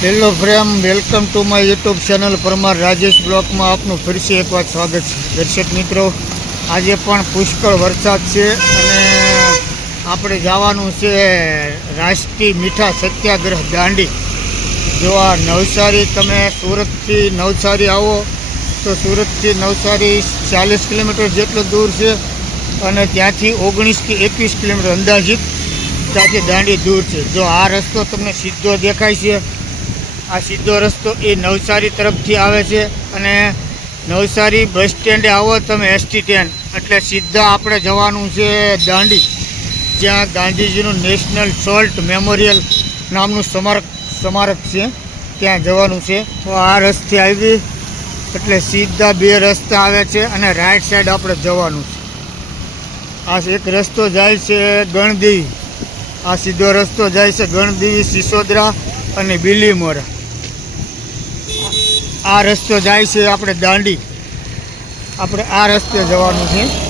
Hello frame welcome to my YouTube channel Parmar Rajesh બ્લોકમાં આપનું ફરીથી એકવાર સ્વાગત છે. દર્શક મિત્રો, આજે પણ પુષ્કળ વરસાદ છે અને આપણે જવાનું છે રાષ્ટ્રીય મીઠા સત્યાગ્રહ દાંડી. જો આ નવસારી તમે સુરતથી નવસારી આવો, તો સુરતથી નવસારી ચાલીસ કિલોમીટર જેટલું દૂર છે અને ત્યાંથી ઓગણીસથી એકવીસ કિલોમીટર અંદાજિત ત્યાંથી દાંડી દૂર છે. જો આ રસ્તો તમને સીધો દેખાય છે આ સીધો રસ્તો એ નવસારી તરફથી આવે છે અને નવસારી બસ સ્ટેન્ડે આવો તમે એસટી ટ્રેન એટલે સીધા આપણે જવાનું છે દાંડી. જ્યાં ગાંધીજીનું નેશનલ સોલ્ટ મેમોરિયલ નામનું સ્મારક સ્મારક છે. ત્યાં જવાનું છે. તો આ રસ્તે આવી. એટલે સીધા બે રસ્તા આવે છે અને રાઈટ સાઈડ આપણે જવાનું છે. આ એક રસ્તો જાય છે ગણદેવી. આ સીધો રસ્તો જાય છે ગણદેવી, સિસોદરા અને બિલીમોરા. આ રસ્તો જાય છે આપણે દાંડી. આપણે આ રસ્તે જવાનું છે.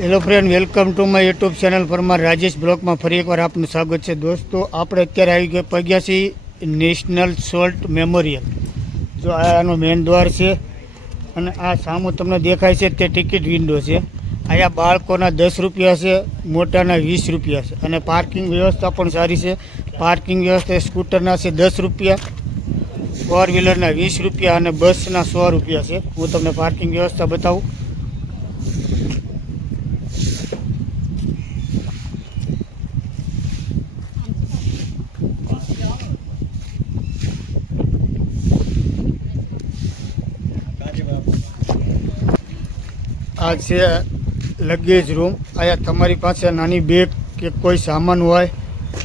Hello friend welcome to my YouTube channel Parmar Rajesh બ્લોકમાં ફરી એકવાર આપનું સ્વાગત છે. દોસ્તો, આપણે અત્યારે આવી ગયા પગ્યા નેશનલ સોલ્ટ મેમોરિયલ જો આનો મેન દ્વાર છે અને આ સામો તમને દેખાય છે તે ટિકિટ વિન્ડો છે. અહીંયા બાળકોના દસ રૂપિયા છે, મોટાના વીસ રૂપિયા છે. અને પાર્કિંગ વ્યવસ્થા પણ સારી છે. પાર્કિંગ વ્યવસ્થા સ્કૂટરના છે દસ રૂપિયા ફોર વ્હીલરના વીસ રૂપિયા અને બસના સો રૂપિયા છે. હું તમને પાર્કિંગ વ્યવસ્થા બતાવું. આ છે લગેજ રૂમ અહીંયા તમારી પાસે નાની બેગ કે કોઈ સામાન હોય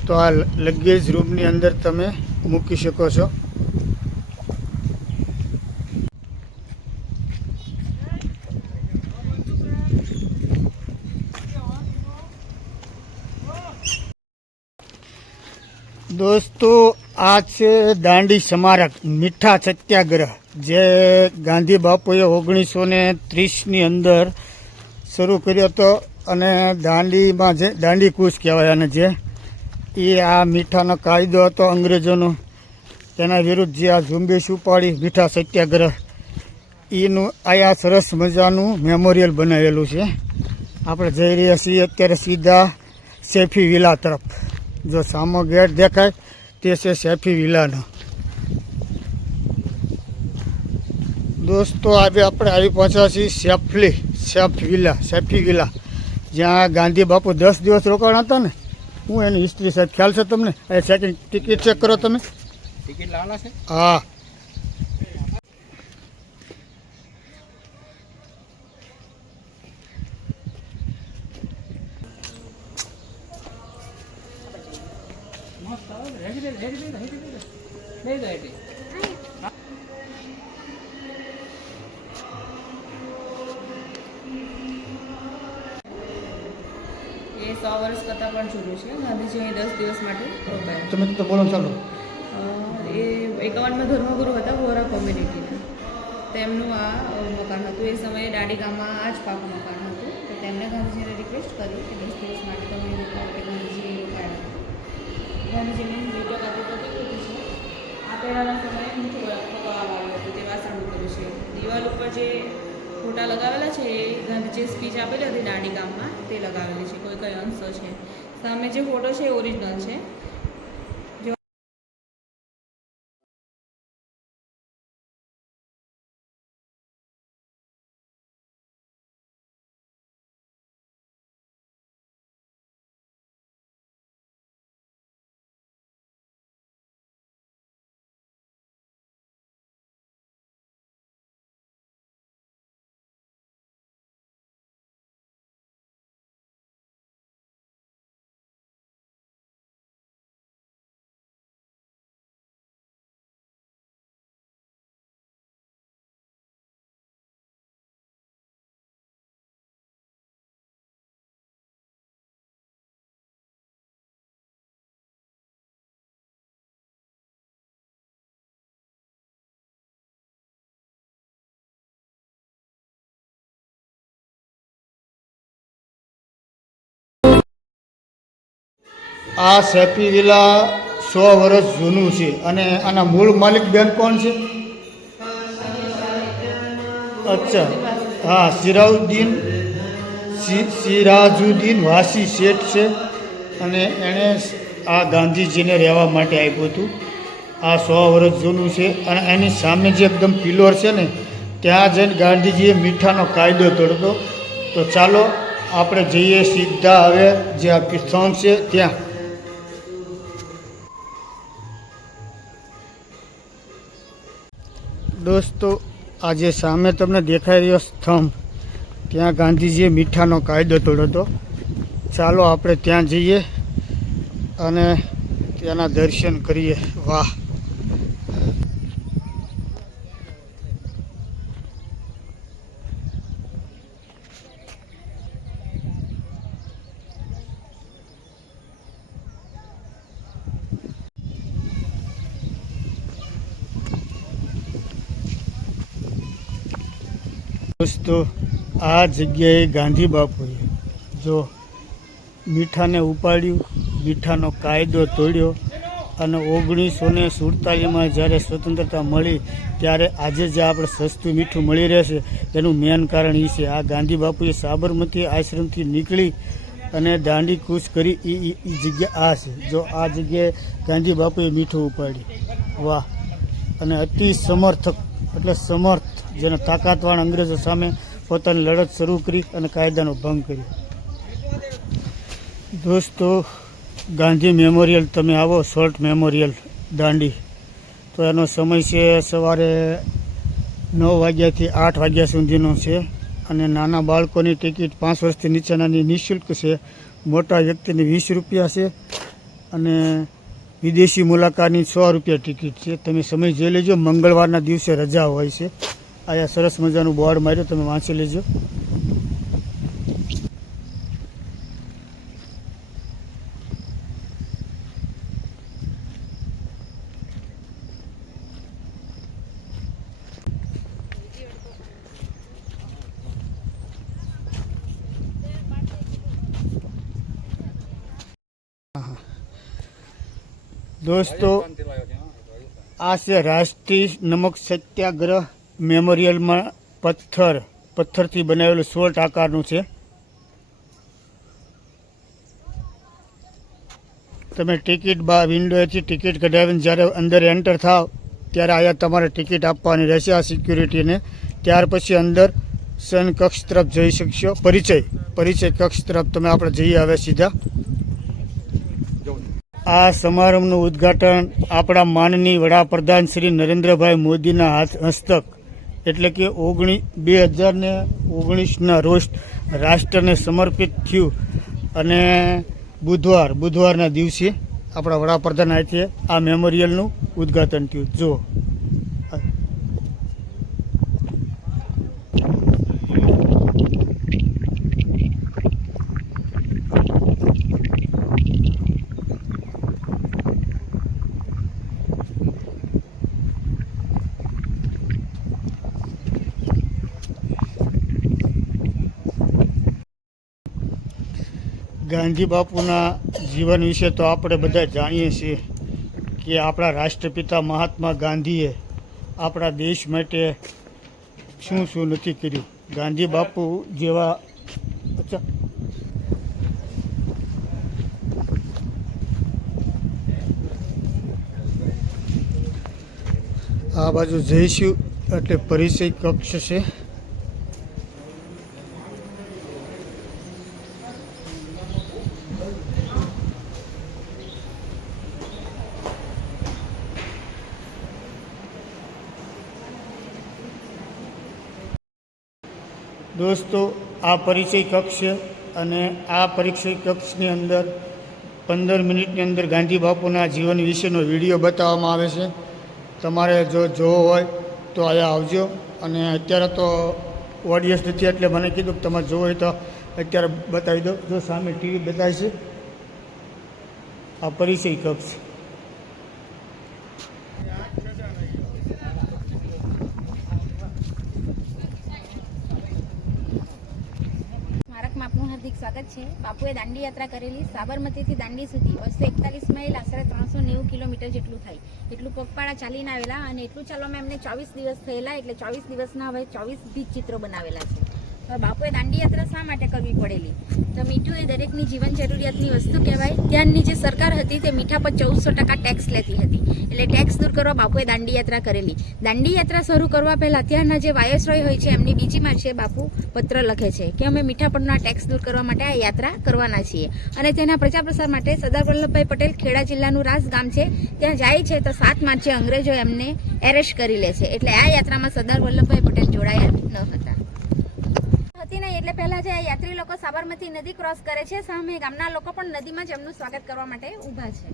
તો આ લગેજ રૂમની અંદર તમે મૂકી શકો છો. દોસ્તો, આ છે દાંડી સ્મારક, મીઠા સત્યાગ્રહ. જે ગાંધી બાપુએ ઓગણીસો ને ત્રીસની અંદર શરૂ કર્યો હતો અને દાંડીમાં જે દાંડી કૂચ કહેવાય અને જે, એ આ મીઠાનો કાયદો હતો અંગ્રેજોનો. તેના વિરુદ્ધ જે આ ઝુંબેશ ઉપાડી, મીઠા સત્યાગ્રહ, એનું આ સરસ મજાનું મેમોરિયલ બનાવેલું છે. આપણે જઈ રહ્યા છીએ અત્યારે સીધા સેફી વિલા તરફ. જો સામો ગેટ દેખાય, તે છે સેફી વિલાનો. દોસ્તો આજે આપણે આવી પહોંચ્યા છીએ safely Saifee Villa Saifee Villa જ્યાં ગાંધી બાપુ દસ દિવસ રોકાણ હતા ને. હું એની હિસ્ટ્રી સાહેબ ખ્યાલ છે તમને? એ સેકન્ડ ટિકિટ ચેક કરો તમે. ટિકિટ લાવવાના છે? હા સો વર્ષ કરતાં પણ જોડ્યું છે. ગાંધીજી અહીં દસ દિવસ માટે રોકાયા. તમે તો બોલો ચાલો. એ એકાવનમાં ધર્મગુરુ હતા વોરા કોમ્યુનિટીના તેમનું આ મકાન હતું. એ સમયે દાડી ગામમાં આ જ પાક મકાન હતું. તો તેમણે ગાંધીજીને રિક્વેસ્ટ કરી કે દસ દિવસ માટે તમે એટલે ગાંધીજી રોકાયા ગાંધીજીને ગાંધીજીની વીડિયો કાપી પ્રતિકૃતિ છે. આ પહેલાંના સમયે મીઠું પકવવામાં આવ્યું હતું તે વાસણ કર્યું છે. દિવાલ ઉપર જે ફોટા લગાવેલા છે એ ગાંધીજીએ સ્પીચ આપેલી હતી દાંડી ગામમાં. તે લગાવેલી છે. કોઈ કઈ અંશો છે. સામે જે ફોટો છે એ ઓરિજિનલ છે. આ સેપી વિલા સો વર્ષ જૂનું છે અને આના મૂળ માલિક બેન કોણ છે? અચ્છા, હા, સિરાઉદ્દીન સિરાજુદ્દીન વાસી શેઠ છે અને એણે આ ગાંધીજીને રહેવા માટે આપ્યું હતું. આ સો વર્ષ જૂનું છે અને એની સામે જે એકદમ પિલોર છે ને, ત્યાં જઈને ગાંધીજીએ મીઠાનો કાયદો તોડતો તો ચાલો, આપણે જઈએ સીધા હવે જે આ પિસ્તોમ છે, ત્યાં. દોસ્તો, આજે સામે તમને દેખાઈ રહ્યો સ્તંભ. ત્યાં ગાંધીજીએ મીઠાનો કાયદો તોડ્યો હતો. ચાલો આપણે ત્યાં જઈએ અને ત્યાંના દર્શન કરીએ. વાહ. દોસ્તો આ જગ્યાએ ગાંધી બાપુએ જો મીઠાને ઉપાડ્યું, મીઠાનો કાયદો તોડ્યો અને ઓગણીસો ને સુડતાલીસમાં જ્યારે સ્વતંત્રતા મળી, ત્યારે આજે જે આપણે સસ્તું મીઠું મળી રહેશે એનું મેન કારણ એ છે. આ ગાંધી બાપુએ સાબરમતી આશ્રમથી નીકળી અને દાંડી કૂચ કરી એ જગ્યા આ છે. જો આ જગ્યાએ ગાંધી બાપુએ મીઠું ઉપાડ્યું. વાહ. અને અતિ સમર્થક, એટલે સમર્થ, જેને તાકાતવાળા અંગ્રેજો સામે પોતાની લડત શરૂ કરી અને કાયદાનો ભંગ કર્યો. દોસ્તો, ગાંધી મેમોરિયલ તમે આવો શોર્ટ મેમોરિયલ, દાંડી. તો એનો સમય છે સવારે નવ વાગ્યાથી આઠ વાગ્યા સુધીનો છે અને નાના બાળકોની ટિકિટ પાંચ વર્ષથી નીચેનાની નિઃશુલ્ક છે. મોટા વ્યક્તિની વીસ રૂપિયા છે અને વિદેશી મુલાકાતની સો રૂપિયા ટિકિટ છે. તમે સમય જોઈ લેજો, મંગળવારના દિવસે રજા હોય છે. આયા સરસ મજાનું બોર્ડ માર્યું તમે વાંચી લેજો. દોસ્તો આ છે રાષ્ટ્રીય નમક સત્યાગ્રહ. મેમોરિયલમાં પથ્થર, પથ્થરથી બનાવેલું સોલ્ટ આકારનું છે. તમે ટિકિટ બા, વિન્ડોએથી ટિકિટ કઢાવીને જ્યારે અંદર એન્ટર થાવ, ત્યારે અહીંયા તમારે ટિકિટ આપવાની રહેશે આ સિક્યુરિટીને. ત્યાર પછી અંદર સન કક્ષ તરફ જઈ શકશો. પરિચય પરિચય કક્ષ તરફ તમે આપણે જઈએ હવે સીધા. આ સમારંભનું ઉદ્ઘાટન આપણા માનની વડાપ્રધાન શ્રી નરેન્દ્રભાઈ મોદીના હસ્તક એટલે કે ઓગણી બે હજાર ને ઓગણીસના રોજ રાષ્ટ્રને સમર્પિત થયું. અને બુધવાર, બુધવારના દિવસે આપણા વડાપ્રધાન હાથે આ મેમોરિયલનું ઉદ્ઘાટન થયું. જુઓ. ગાંધી બાપુના જીવન વિશે તો આપણે બધા જાણીએ છીએ કે આપણા રાષ્ટ્રપિતા મહાત્મા ગાંધીએ આપણા દેશ માટે શું શું નથી કર્યું? ગાંધી બાપુ જેવા અચ્છા. આ બાજુ જઈશું, એટલે પરિચય કક્ષ છે. દોસ્તો આ પરિચય કક્ષ છે અને આ પરિચય કક્ષની અંદર પંદર મિનિટની અંદર ગાંધી બાપુના જીવન વિશેનો વીડિયો બતાવવામાં આવે છે. તમારે જો જોવો હોય તો અહીંયા આવજો. અને અત્યારે તો ઓડિયન્સ નથી એટલે મને કીધું કે તમારે જોવો હોય તો અત્યારે બતાવી દો. જો સામે ટીવી બતાવે છે, આ પરિચય કક્ષ સ્મારકમાં આપનું હાર્દિક સ્વાગત છે. બાપુએ દાંડી યાત્રા કરેલી સાબરમતીથી દાંડી સુધી બસો એકતાલીસ માઇલ, આશરે ત્રણસો નેવું કિલોમીટર જેટલું થાય. એટલું પગપાળા ચાલીને આવેલા અને એટલું ચાલવામાં એમને ચોવીસ દિવસ થયેલા, એટલે ચોવીસ દિવસના હવે ચોવીસ ભીત ચિત્રો બનાવેલા છે. હવે બાપુએ દાંડી યાત્રા શા માટે કરવી પડેલી? તો મીઠું એ દરેકની જીવન જરૂરિયાતની વસ્તુ કહેવાય. ત્યાંની જે સરકાર હતી તે મીઠા પર ચૌદસો ટકા ટેક્સ લેતી હતી. એટલે ટેક્સ દૂર કરવા બાપુએ દાંડી યાત્રા કરેલી. દાંડી યાત્રા શરૂ કરવા પહેલાં ત્યાંના જે વાયસરોય હોય છે, એમની બીજી માર્ચે બાપુ પત્ર લખે છે કે અમે મીઠા પરના ટેક્સ દૂર કરવા માટે આ યાત્રા કરવાના છીએ. અને તેના પ્રચાર પ્રસાર માટે સરદાર વલ્લભભાઈ પટેલ ખેડા જિલ્લાનું રાસ ગામ છે. ત્યાં જાય છે તો સાત માર્ચે અંગ્રેજો એમને એરેસ્ટ કરી લે છે. એટલે આ યાત્રામાં સરદાર વલ્લભભાઈ પટેલ જોડાયા ન હતા. હતી નહીં એટલે પહેલા જે યાત્રી લોકો સાબરમતી નદી ક્રોસ કરે છે, સામે ગામના લોકો પણ નદીમાં જ એમનું સ્વાગત કરવા માટે ઊભા છે.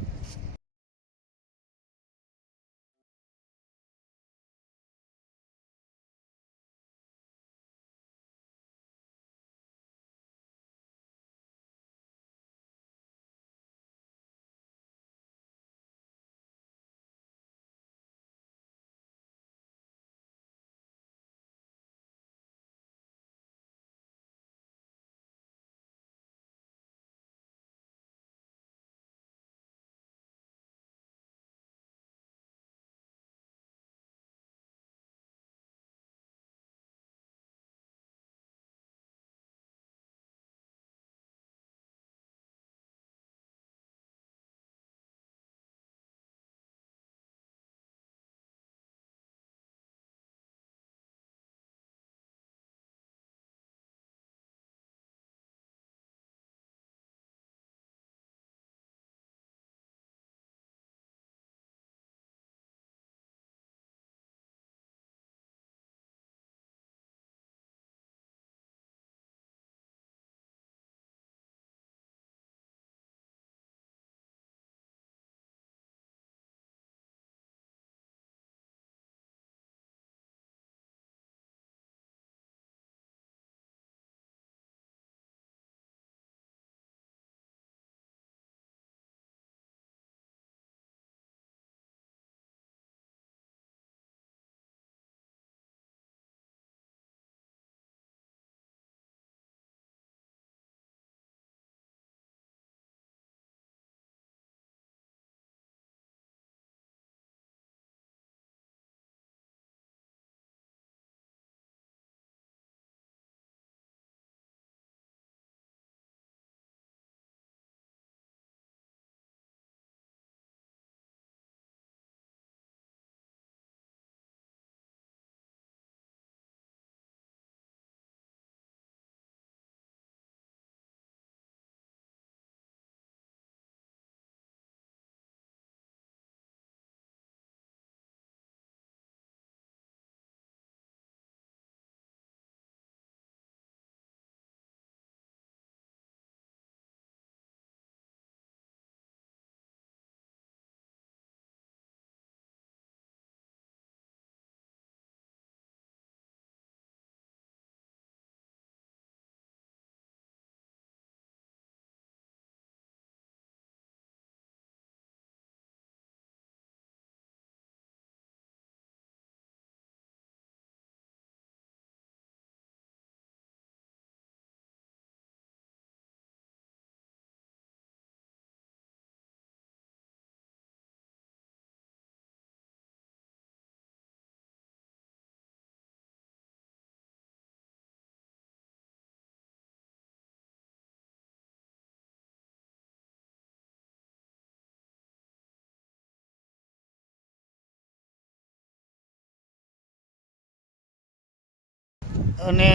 અને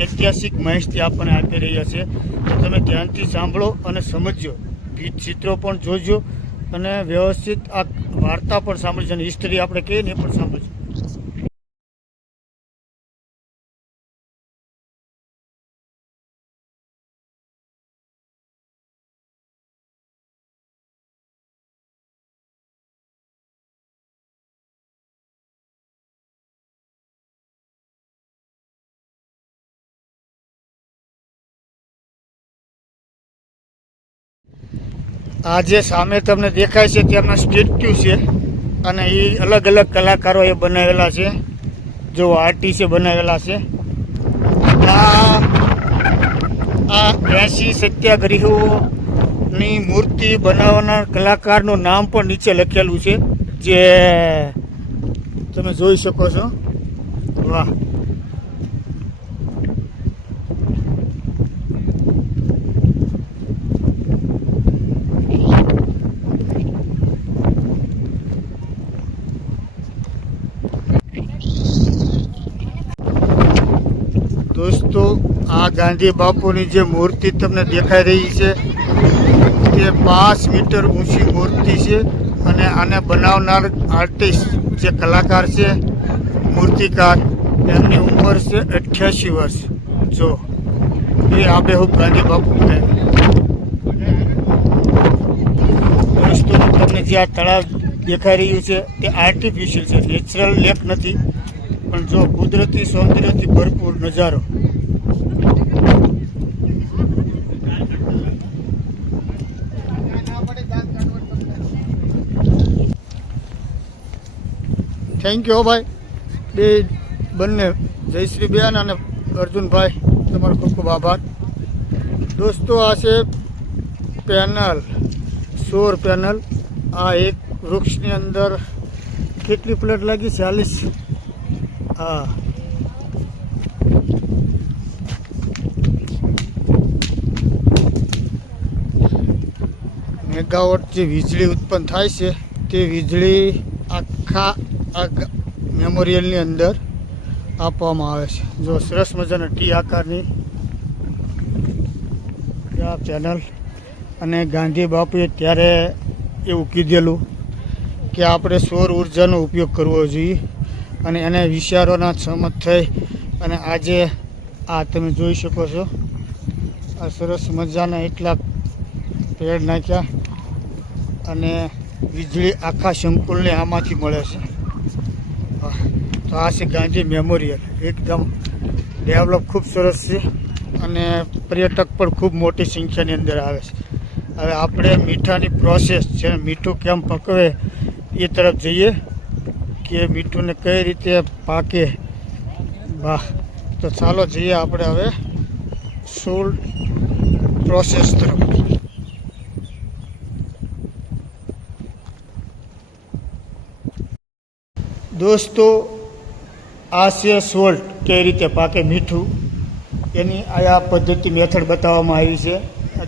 ઐતિહાસિક માહિતી આપણને આપી રહ્યા છે. તો તમે ધ્યાનથી સાંભળો અને સમજજો. ગીત ચિત્રો પણ જોજો અને વ્યવસ્થિત આ વાર્તા પણ સાંભળજો અને હિસ્ટ્રી આપણે કહીએ ને એ પણ સાંભળજો. આ જે સામે તમને દેખાય છે તેમના સ્ટેચ્યુ છે અને એ અલગ અલગ કલાકારો એ બનાવેલા છે. જો આર્ટિસ્ટે બનાવેલા છે. આ આ એસી સત્યાગ્રહીઓની મૂર્તિ બનાવનાર કલાકારનું નામ પણ નીચે લખેલું છે. જે તમે જોઈ શકો છો. વાહ દોસ્તો આ ગાંધી બાપુની જે મૂર્તિ તમને દેખાઈ રહી છે, તે પાંચ મીટર ઊંચી મૂર્તિ છે અને આને બનાવનાર આર્ટિસ્ટ જે કલાકાર છે, મૂર્તિકાર, એમની ઉંમર છે અઠ્યાસી વર્ષ. જો, એ આબેહૂબ ગાંધી બાપુ દોસ્તો તમને જે આ તળાવ દેખાઈ રહ્યું છે, તે આર્ટિફિશિયલ છે નેચરલ લેક નથી. પણ જો કુદરતી સૌંદર્યથી ભરપૂર નજારો થેન્ક યુ ભાઈ. બે બંને, જયશ્રી બેન અને અર્જુનભાઈ, તમારો ખૂબ ખૂબ આભાર. દોસ્તો, આ છે પેનલ, સોર પેનલ. આ એક વૃક્ષની અંદર કેટલી પ્લેટ લાગી? ચાલીસ. હા. મેગાવોટ જે વીજળી ઉત્પન્ન થાય છે, તે વીજળી આખા આ મેમોરિયલની અંદર આપવામાં આવે છે જો સરસ મજાના ટી આકારની આ ચેનલ અને ગાંધી બાપુએ ત્યારે એવું કીધેલું કે આપણે સૌર ઉર્જાનો ઉપયોગ કરવો જોઈએ અને એને વિચારોના સહમત થઈ અને આજે આ તમે જોઈ શકો છો આ સરસ મજાના એટલા પેડ નાખ્યા અને વીજળી આખા સંકુલને આમાંથી મળે છે. તો આ છે ગાંધી મેમોરિયલ. એકદમ ડેવલપ ખૂબ સરસ છે અને પર્યટક પણ ખૂબ મોટી સંખ્યાની અંદર આવે છે. હવે આપણે મીઠાની પ્રોસેસ છે, મીઠું કેમ પકવે એ તરફ જઈએ કે મીઠુંને કઈ રીતે પાકે. વાહ, તો ચાલો જઈએ આપણે હવે સોલ પ્રોસેસ તરફ. દોસ્તો આ છે સોલ્ટ કઈ રીતે પાકે મીઠું? એની આ પદ્ધતિ મેથડ બતાવવામાં આવી છે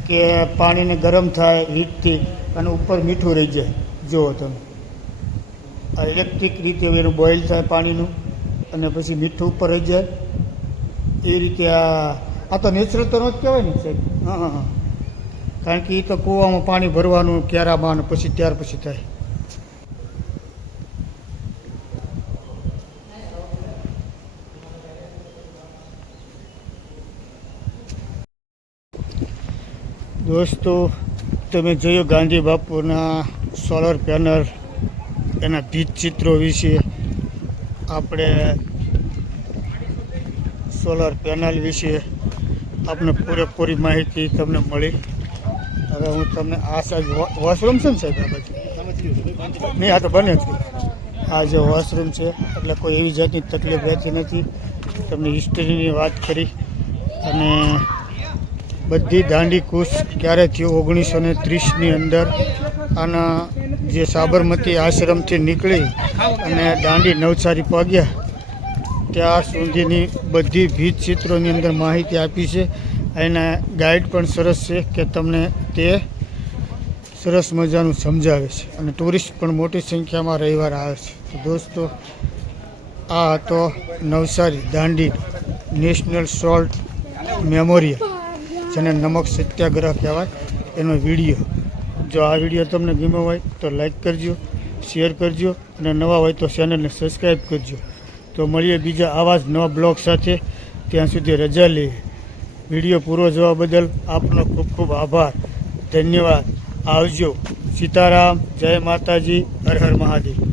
કે પાણીને ગરમ થાય હીટથી અને ઉપર મીઠું રહી જાય. જુઓ તમે. આ ઇલેક્ટ્રિક રીતે એનું બોઇલ થાય પાણીનું અને પછી મીઠું ઉપર રહી જાય. એ રીતે આ આ તો નેચરલ તો ન જ કહેવાય ને, સાહેબ. હા હા કારણ કે એ તો કૂવામાં પાણી ભરવાનું, ક્યારામાં પછી ત્યાર પછી થાય. દોસ્તો, તમે જોયું ગાંધી બાપુના સોલર પેનલ એના ભીત ચિત્રો વિશે. આપણે સોલર પેનલ વિશે આપણે પૂરેપૂરી માહિતી તમને મળી. હવે હું તમને આ સાહેબ વોશરૂમ છે ને સાહેબ આ નહીં, આ તો બને જ આ જે વોશરૂમ છે, એટલે કોઈ એવી જાતની તકલીફ રહેતી નથી. તમને હિસ્ટ્રીની વાત કરી અને બધી દાંડી કૂચ ક્યારે થયું? ઓગણીસો ને ત્રીસની અંદર આના જે સાબરમતી આશ્રમથી નીકળી અને દાંડી નવસારી પગ્યા ત્યાં સુધીની બધી ભીત ચિત્રોની અંદર માહિતી આપી છે. એના ગાઈડ પણ સરસ છે કે તમને તે સરસ મજાનું સમજાવે છે અને ટુરિસ્ટ પણ મોટી સંખ્યામાં રવિવાર આવે છે. તો દોસ્તો, આ હતો Navsari Dandi National Salt Memorial. જેને નમક સત્યાગ્રહ કહેવાય, એનો વીડિયો. જો આ વીડિયો તમને ગમ્યો હોય તો લાઈક કરજો શેર કરજો અને નવા હોય તો ચેનલને સબસ્ક્રાઈબ કરજો. તો મળીએ બીજા આવા જ નવા બ્લોગ સાથે. ત્યાં સુધી રજા લઈએ. વીડિયો પૂરો જોવા બદલ આપનો ખૂબ ખૂબ આભાર. ધન્યવાદ. આવજો. સીતારામ. જય માતાજી. હર હર મહાદેવ.